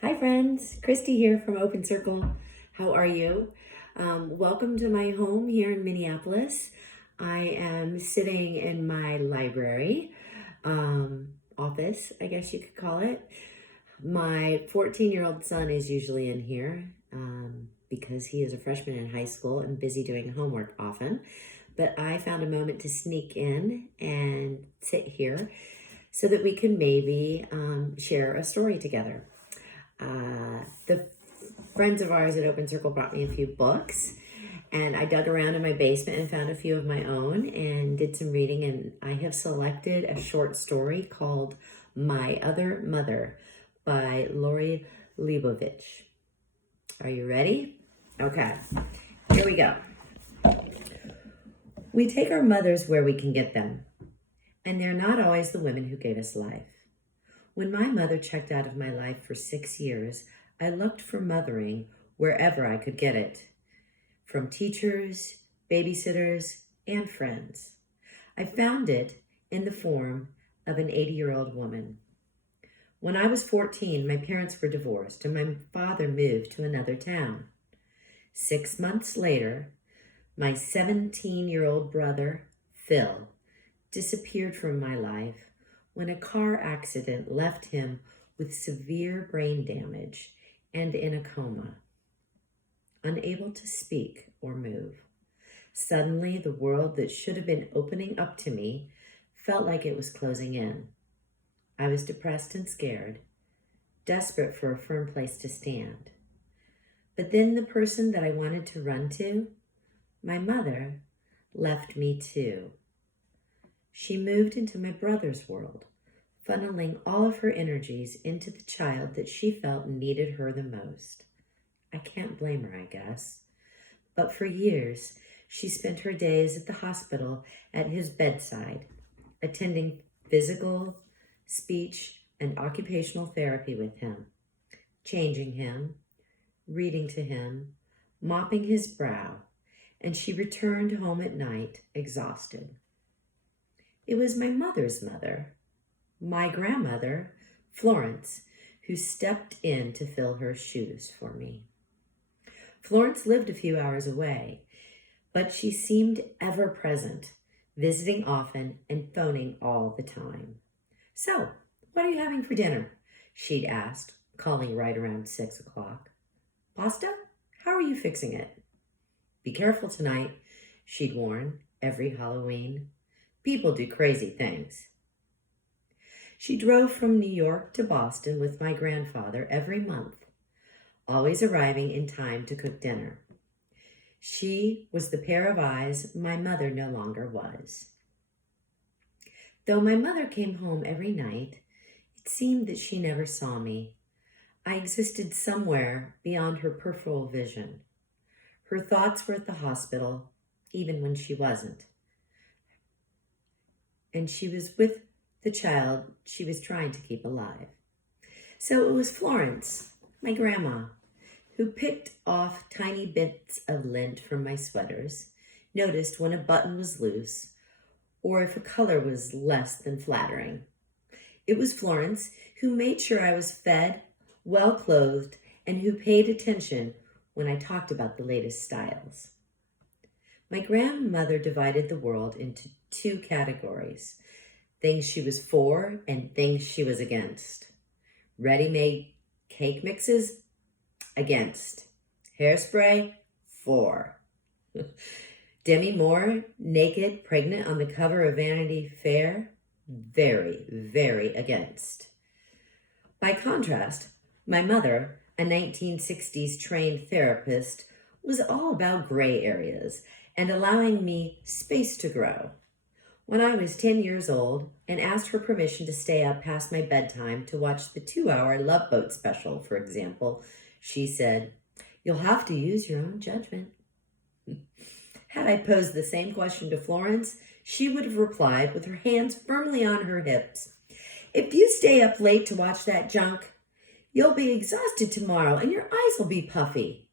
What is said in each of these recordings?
Hi friends, Kristi here from Open Circle. How are you? Welcome to my home here in Minneapolis. I am sitting in my library, office, I guess you could call it. My 14-year-old son is usually in here because he is a freshman in high school and busy doing homework often. But I found a moment to sneak in and sit here so that we can maybe share a story together. The friends of ours at Open Circle brought me a few books, and I dug around in my basement and found a few of my own and did some reading. And I have selected a short story called My Other Mother by Lori Leibovich. Are you ready? Okay, here we go. We take our mothers where we can get them, and they're not always the women who gave us life. When my mother checked out of my life for 6 years, I looked for mothering wherever I could get it, from teachers, babysitters, and friends. I found it in the form of an 80-year-old woman. When I was 14, my parents were divorced and my father moved to another town. 6 months later, my 17-year-old brother, Phil, disappeared from my life when a car accident left him with severe brain damage and in a coma, unable to speak or move. Suddenly, the world that should have been opening up to me felt like it was closing in. I was depressed and scared, desperate for a firm place to stand. But then the person that I wanted to run to, my mother, left me too. She moved into my brother's world, funneling all of her energies into the child that she felt needed her the most. I can't blame her, I guess. But for years, she spent her days at the hospital at his bedside, attending physical, speech, and occupational therapy with him, changing him, reading to him, mopping his brow, and she returned home at night exhausted. It was my mother's mother, my grandmother, Florence, who stepped in to fill her shoes for me. Florence lived a few hours away, but she seemed ever present, visiting often and phoning all the time. So, what are you having for dinner? She'd asked, calling right around 6 o'clock. Pasta? How are you fixing it? Be careful tonight, she'd warn every Halloween. People do crazy things. She drove from New York to Boston with my grandfather every month, always arriving in time to cook dinner. She was the pair of eyes my mother no longer was. Though my mother came home every night, it seemed that she never saw me. I existed somewhere beyond her peripheral vision. Her thoughts were at the hospital, even when she wasn't. And she was with the child she was trying to keep alive. So it was Florence, my grandma, who picked off tiny bits of lint from my sweaters, noticed when a button was loose, or if a color was less than flattering. It was Florence who made sure I was fed, well-clothed, and who paid attention when I talked about the latest styles. My grandmother divided the world into two categories: things she was for and things she was against. Ready-made cake mixes? Against. Hairspray? For. Demi Moore, naked, pregnant on the cover of Vanity Fair? Very, very against. By contrast, my mother, a 1960s trained therapist, was all about gray areas and allowing me space to grow. When I was 10 years old and asked for permission to stay up past my bedtime to watch the 2-hour Love Boat special, for example, she said, "You'll have to use your own judgment." Had I posed the same question to Florence, she would have replied with her hands firmly on her hips, "If you stay up late to watch that junk, you'll be exhausted tomorrow and your eyes will be puffy."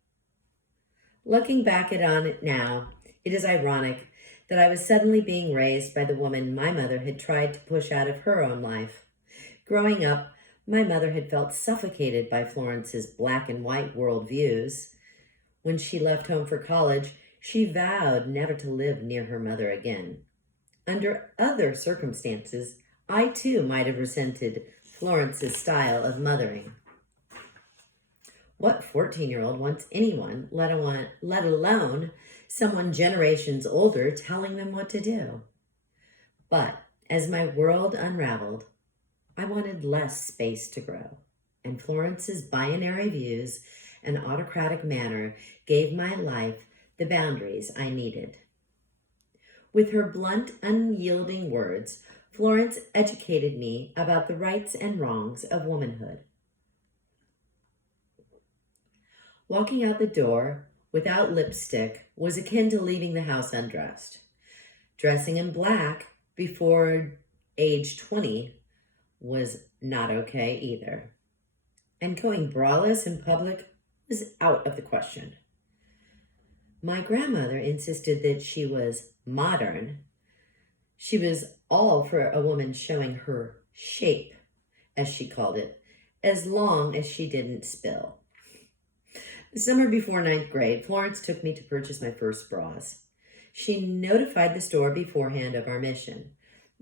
Looking back on it now, it is ironic that I was suddenly being raised by the woman my mother had tried to push out of her own life. Growing up, My mother had felt suffocated by Florence's black and white worldviews. When she left home for college, she vowed never to live near her mother again. Under other circumstances, I too might have resented Florence's style of mothering. What 14-year-old wants anyone, let alone someone generations older, telling them what to do? But as my world unraveled, I wanted less space to grow, and Florence's binary views and autocratic manner gave my life the boundaries I needed. With her blunt, unyielding words, Florence educated me about the rights and wrongs of womanhood. Walking out the door without lipstick was akin to leaving the house undressed. Dressing in black before age 20 was not okay either. And going braless in public was out of the question. My grandmother insisted that she was modern. She was all for a woman showing her shape, as she called it, as long as she didn't spill. The summer before 9th grade, Florence took me to purchase my first bras. She notified the store beforehand of our mission.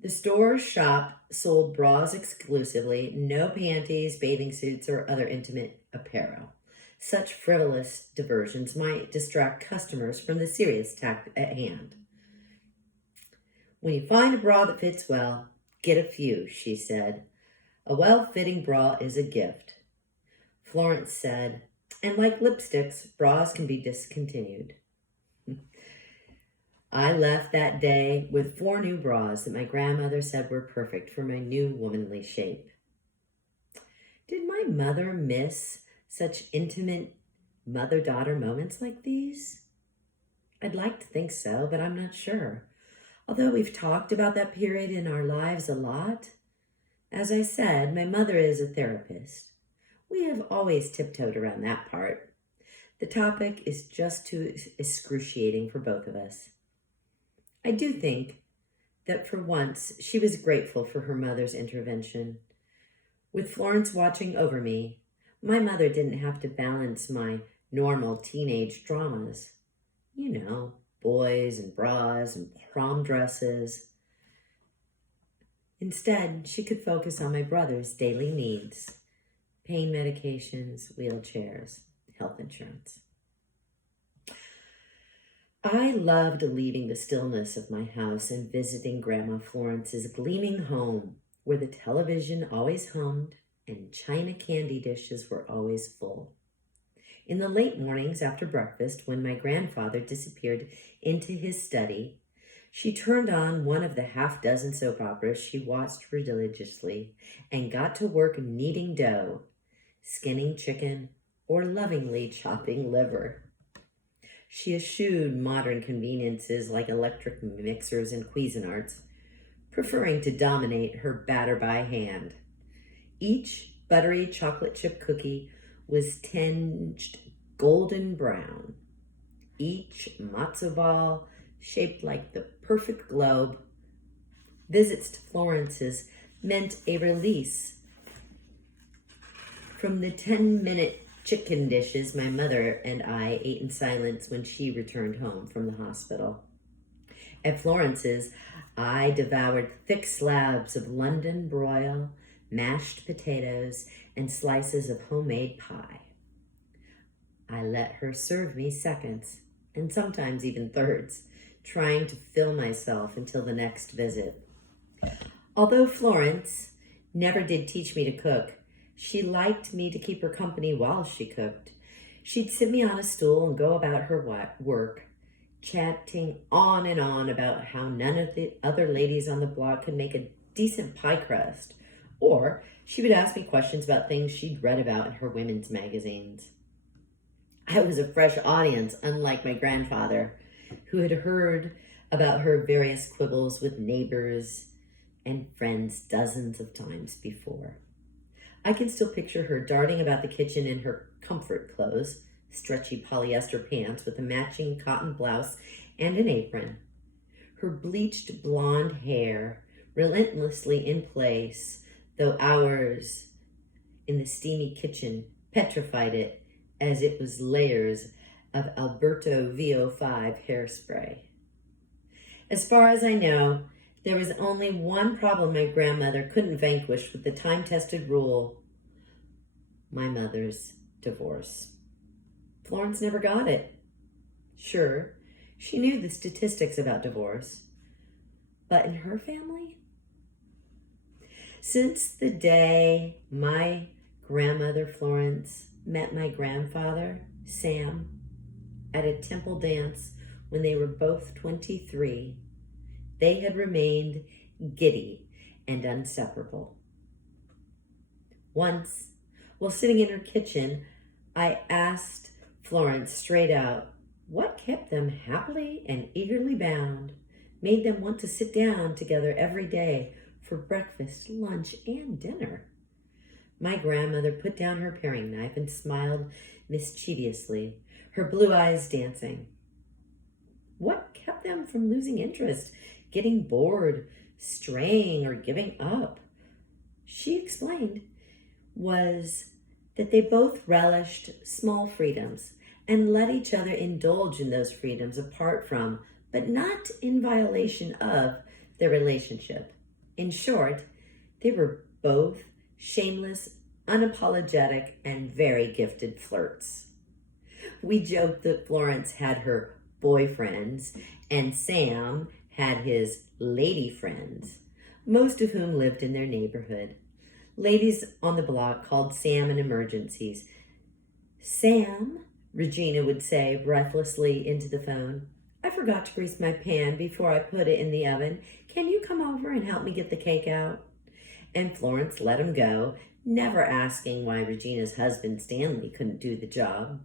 The store shop sold bras exclusively, no panties, bathing suits, or other intimate apparel. Such frivolous diversions might distract customers from the serious task at hand. When you find a bra that fits well, get a few, she said. A well-fitting bra is a gift. Florence said, and like lipsticks, bras can be discontinued. I left that day with 4 new bras that my grandmother said were perfect for my new womanly shape. Did my mother miss such intimate mother-daughter moments like these? I'd like to think so, but I'm not sure. Although we've talked about that period in our lives a lot, as I said, my mother is a therapist. We have always tiptoed around that part. The topic is just too excruciating for both of us. I do think that for once she was grateful for her mother's intervention. With Florence watching over me, my mother didn't have to balance my normal teenage dramas. You know, boys and bras and prom dresses. Instead, she could focus on my brother's daily needs: pain medications, wheelchairs, health insurance. I loved leaving the stillness of my house and visiting Grandma Florence's gleaming home, where the television always hummed and china candy dishes were always full. In the late mornings after breakfast, when my grandfather disappeared into his study, she turned on one of the half-dozen soap operas she watched religiously and got to work kneading dough, skinning chicken, or lovingly chopping liver. She eschewed modern conveniences like electric mixers and Cuisinarts, preferring to dominate her batter by hand. Each buttery chocolate chip cookie was tinged golden brown. Each matzo ball shaped like the perfect globe. Visits to Florence's meant a release from the 10-minute chicken dishes my mother and I ate in silence when she returned home from the hospital. At Florence's, I devoured thick slabs of London broil, mashed potatoes, and slices of homemade pie. I let her serve me seconds, and sometimes even thirds, trying to fill myself until the next visit. Although Florence never did teach me to cook, she liked me to keep her company while she cooked. She'd sit me on a stool and go about her work, chatting on and on about how none of the other ladies on the block could make a decent pie crust, or she would ask me questions about things she'd read about in her women's magazines. I was a fresh audience, unlike my grandfather, who had heard about her various quibbles with neighbors and friends dozens of times before. I can still picture her darting about the kitchen in her comfort clothes, stretchy polyester pants with a matching cotton blouse and an apron, her bleached blonde hair relentlessly in place, though hours in the steamy kitchen petrified it as it was layers of Alberto VO5 hairspray. As far as I know, there was only one problem my grandmother couldn't vanquish with the time-tested rule: my mother's divorce. Florence never got it. Sure, she knew the statistics about divorce, but in her family? Since the day my grandmother Florence met my grandfather, Sam, at a temple dance when they were both 23, they had remained giddy and inseparable. Once, while sitting in her kitchen, I asked Florence straight out what kept them happily and eagerly bound, made them want to sit down together every day for breakfast, lunch, and dinner. My grandmother put down her paring knife and smiled mischievously, her blue eyes dancing. What kept them from losing interest, getting bored, straying, or giving up? She explained was that they both relished small freedoms and let each other indulge in those freedoms apart from, but not in violation of, their relationship. In short, they were both shameless, unapologetic, and very gifted flirts. We joked that Florence had her boyfriends and Sam had his lady friends, most of whom lived in their neighborhood. Ladies on the block called Sam in emergencies. "Sam," Regina would say breathlessly into the phone, "I forgot to grease my pan before I put it in the oven. Can you come over and help me get the cake out?" And Florence let him go, never asking why Regina's husband Stanley couldn't do the job.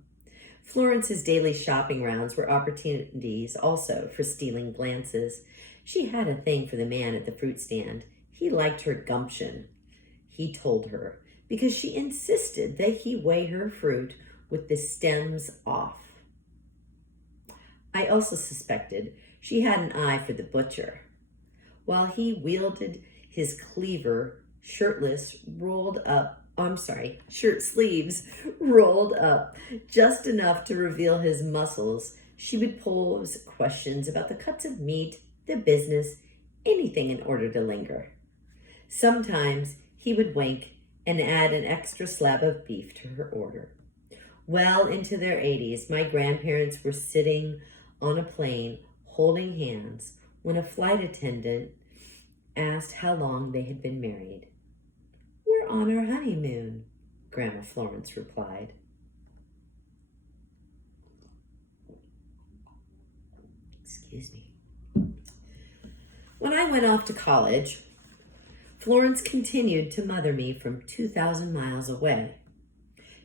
Florence's daily shopping rounds were opportunities also for stealing glances. She had a thing for the man at the fruit stand. He liked her gumption, he told her, because she insisted that he weigh her fruit with the stems off. I also suspected she had an eye for the butcher. While he wielded his cleaver, shirt sleeves rolled up just enough to reveal his muscles, she would pose questions about the cuts of meat, the business, anything in order to linger. Sometimes he would wink and add an extra slab of beef to her order. Well into their 80s, my grandparents were sitting on a plane holding hands when a flight attendant asked how long they had been married. "We're on our honeymoon," Grandma Florence replied. Excuse me. When I went off to college, Florence continued to mother me from 2,000 miles away.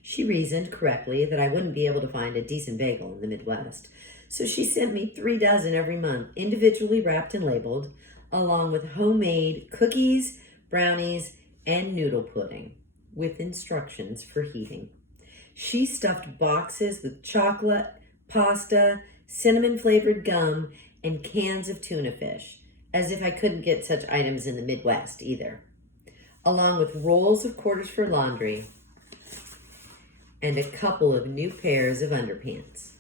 She reasoned correctly that I wouldn't be able to find a decent bagel in the Midwest, so she sent me 3 dozen every month, individually wrapped and labeled, along with homemade cookies, brownies, and noodle pudding, with instructions for heating. She stuffed boxes with chocolate, pasta, cinnamon-flavored gum, and cans of tuna fish, as if I couldn't get such items in the Midwest either, along with rolls of quarters for laundry and a couple of new pairs of underpants.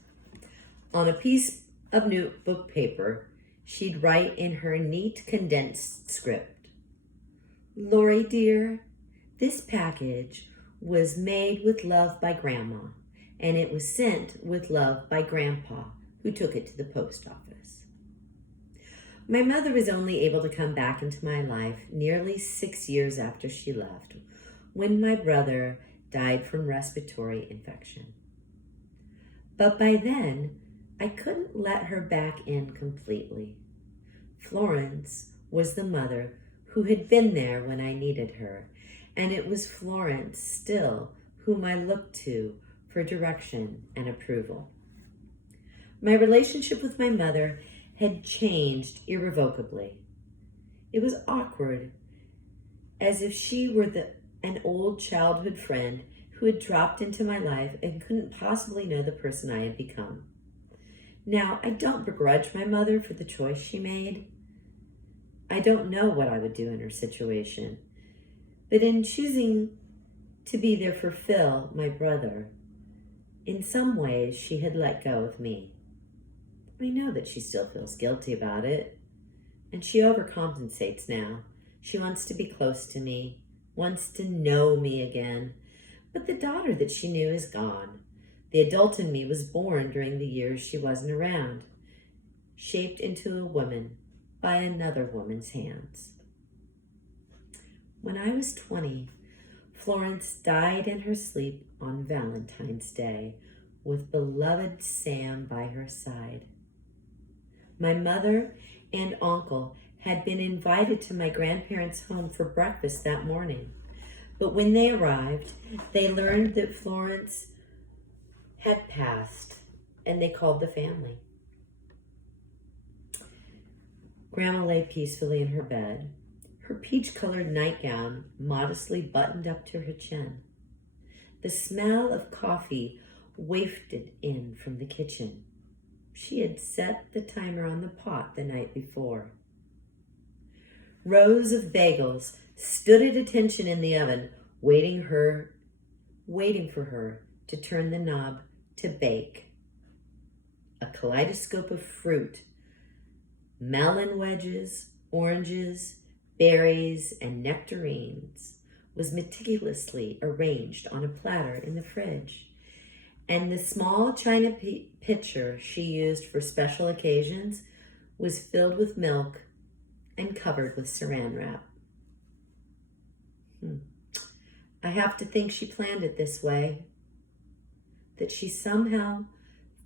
On a piece of notebook paper, she'd write in her neat condensed script, "Lori dear, this package was made with love by Grandma, and it was sent with love by Grandpa, who took it to the post office." My mother was only able to come back into my life nearly 6 years after she left, when my brother died from respiratory infection. But by then, I couldn't let her back in completely. Florence was the mother who had been there when I needed her, and it was Florence still whom I looked to for direction and approval. My relationship with my mother had changed irrevocably. It was awkward, as if she were an old childhood friend who had dropped into my life and couldn't possibly know the person I had become. Now, I don't begrudge my mother for the choice she made. I don't know what I would do in her situation, but in choosing to be there for Phil, my brother. In some ways, she had let go of me. I know that she still feels guilty about it, and she overcompensates now. She wants to be close to me, wants to know me again, but the daughter that she knew is gone. The adult in me was born during the years she wasn't around, shaped into a woman by another woman's hands. When I was 20, Florence died in her sleep on Valentine's Day with beloved Sam by her side. My mother and uncle had been invited to my grandparents' home for breakfast that morning, but when they arrived, they learned that Florence had passed, and they called the family. Grandma lay peacefully in her bed, her peach-colored nightgown modestly buttoned up to her chin. The smell of coffee wafted in from the kitchen. She had set the timer on the pot the night before. Rows of bagels stood at attention in the oven, waiting for her to turn the knob to bake. A kaleidoscope of fruit, melon wedges, oranges, berries, and nectarines was meticulously arranged on a platter in the fridge, and the small china pitcher she used for special occasions was filled with milk and covered with saran wrap. I have to think she planned it this way, that she somehow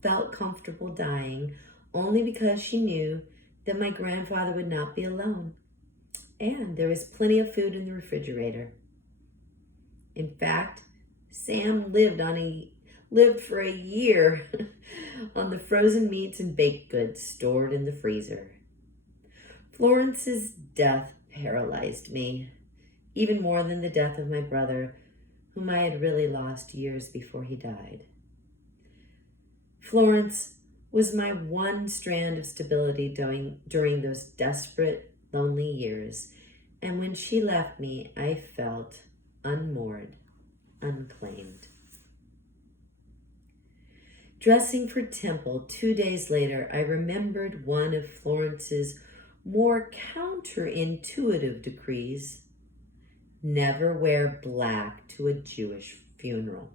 felt comfortable dying only because she knew that my grandfather would not be alone, and there was plenty of food in the refrigerator. In fact, Sam lived for a year on the frozen meats and baked goods stored in the freezer. Florence's death paralyzed me, even more than the death of my brother, whom I had really lost years before he died. Florence was my one strand of stability during those desperate, lonely years, and when she left me, I felt unmoored, unclaimed. Dressing for temple 2 days later, I remembered one of Florence's more counterintuitive decrees: never wear black to a Jewish funeral.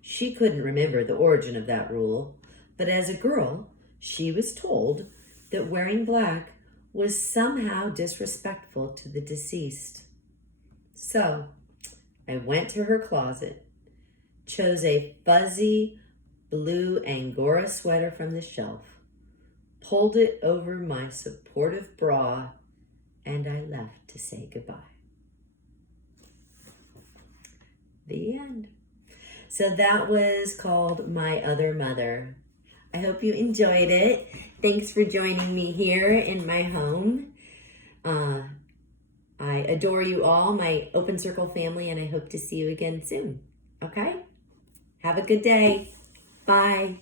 She couldn't remember the origin of that rule, but as a girl, she was told that wearing black was somehow disrespectful to the deceased. So I went to her closet, chose a fuzzy blue Angora sweater from the shelf, pulled it over my supportive bra, and I left to say goodbye. The end. So that was called My Other Mother. I hope you enjoyed it. Thanks for joining me here in my home. I adore you all, my Open Circle family, and I hope to see you again soon. Okay? Have a good day. Bye.